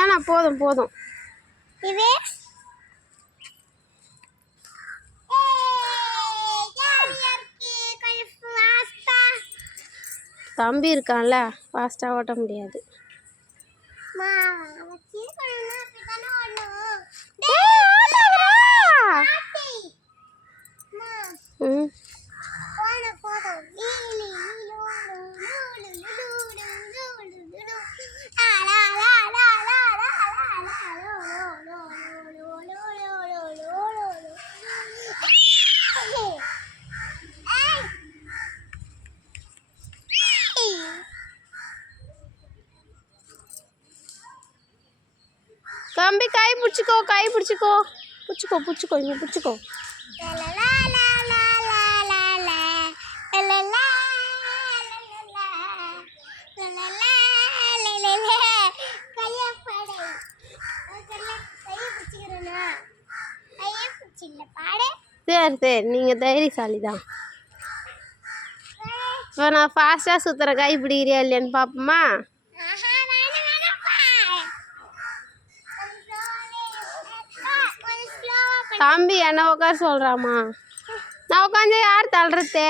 ஏன்னா போதும் போதும். தம்பி இருக்கான்ல, ஃபாஸ்ட்டாக ஓட்ட முடியாது. தம்பி கை பிடிச்சிக்கோ, கை பிடிச்சிக்கோ, பிடிச்சிக்கோ பிடிச்சிக்கோ, இங்கே பிடிச்சிக்கோ. சரி சரி, நீங்கள் தைரியசாலி தான். இப்போ நான் ஃபாஸ்ட்டாக சுற்றுற கை பிடிக்கிறியா இல்லையான்னு பார்ப்போமா? தம்பி என்ன உட்கார சொல்கிறாமா? நான் உட்காந்து யார் தள்ளுறது?